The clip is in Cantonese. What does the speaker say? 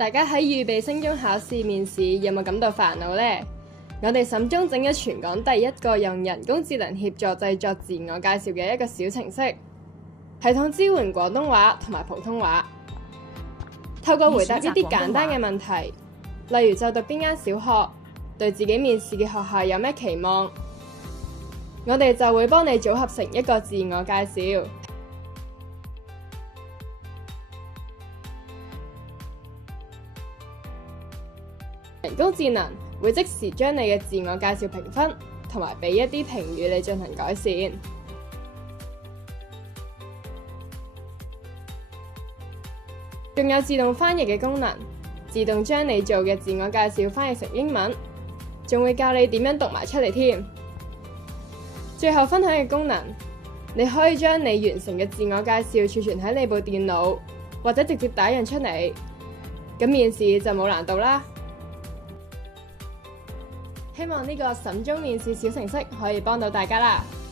大家喺預備升中考試面試有冇感到煩惱呢？我哋沈中整咗全港第一個用人工智能協助製作自我介紹嘅一個小程式，系統支援廣東話同埋普通話。透過回答一啲簡單嘅問題，例如就讀邊間小學，對自己面試嘅學校有咩期望，我哋就會幫你組合成一個自我介紹。人工智能會即時將你嘅自我介紹評分，同埋俾一啲評語你進行改善。仲有自動翻譯嘅功能，自動將你做嘅自我介紹翻譯成英文，仲會教你點樣讀埋出嚟添。最後分享嘅功能，你可以將你完成嘅自我介紹儲存喺你部電腦，或者直接打印出嚟，咁面試就冇難度啦。希望呢個沈中面試小程式可以幫到大家啦〜